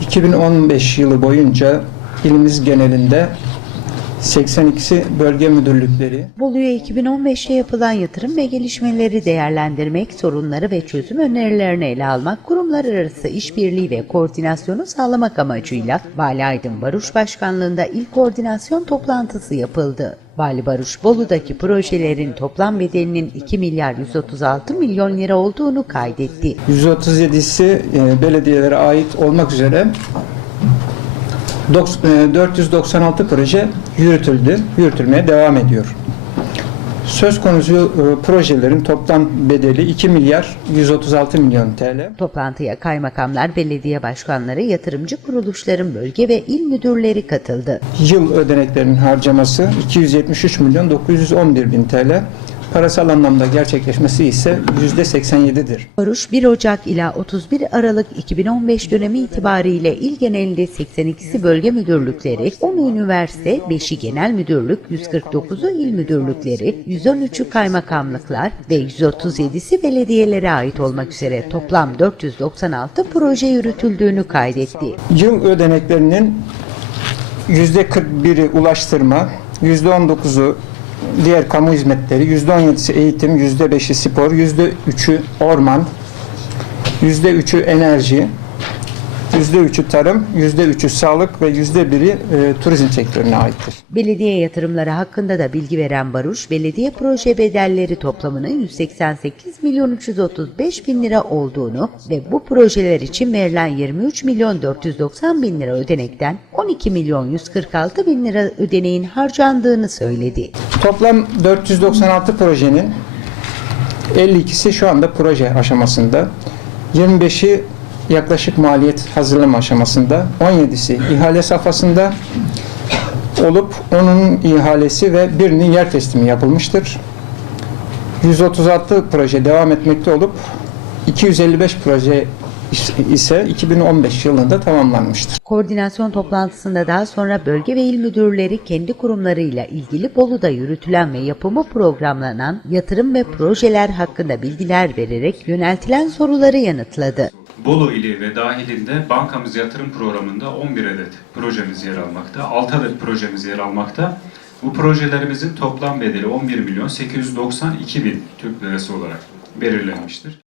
2015 yılı boyunca ilimiz genelinde 82'si bölge müdürlükleri, Bolu'ya 2015'te yapılan yatırım ve gelişmeleri değerlendirmek, sorunları ve çözüm önerilerini ele almak, kurumlar arası işbirliği ve koordinasyonu sağlamak amacıyla Vali Aydın Baruş Başkanlığında ilk koordinasyon toplantısı yapıldı. Vali Baruş, Bolu'daki projelerin toplam bedelinin 2 milyar 136 milyon lira olduğunu kaydetti. 137'si e, belediyelere ait olmak üzere 496 proje yürütüldü, yürütülmeye devam ediyor. Söz konusu e, projelerin toplam bedeli 2 milyar 136 milyon TL. Toplantıya kaymakamlar, belediye başkanları, yatırımcı kuruluşların bölge ve il müdürleri katıldı. Yıl ödeneklerinin harcaması 273 milyon 911 bin TL. Parasal anlamda gerçekleşmesi ise %87'dir. Baruş 1 Ocak ila 31 Aralık 2015 dönemi itibariyle il genelinde 82'si bölge müdürlükleri, 10 üniversite, 5'i genel müdürlük, 149'u il müdürlükleri, 113'ü kaymakamlıklar ve 137'si belediyelere ait olmak üzere toplam 496 proje yürütüldüğünü kaydetti. Yıl ödeneklerinin %41'i ulaştırma, %19'u diğer kamu hizmetleri, %17'si eğitim, %5'i spor, %3'ü orman, %3'ü enerji, %3'ü tarım, %3'ü sağlık ve %1'i e, turizm sektörüne aittir. Belediye yatırımları hakkında da bilgi veren Baruş, belediye proje bedelleri toplamının 188 milyon 335 bin lira olduğunu ve bu projeler için verilen 23 milyon 490 bin lira ödenekten 12 milyon 146 bin lira ödeneğin harcandığını söyledi. Toplam 496 projenin 52'si şu anda proje aşamasında. 25'i yaklaşık maliyet hazırlama aşamasında. 17'si ihale safhasında olup onun ihalesi ve birinin yer teslimi yapılmıştır. 136 proje devam etmekte olup 255 proje ise 2015 yılında tamamlanmıştır. Koordinasyon toplantısında daha sonra bölge ve il müdürleri kendi kurumlarıyla ilgili Bolu'da yürütülen ve yapımı programlanan yatırım ve projeler hakkında bilgiler vererek yöneltilen soruları yanıtladı. Bolu ili ve dahilinde bankamız yatırım programında 11 adet projemiz yer almakta. 6 adet projemiz yer almakta. Bu projelerimizin toplam bedeli 11 milyon 892 bin Türk lirası olarak belirlenmiştir.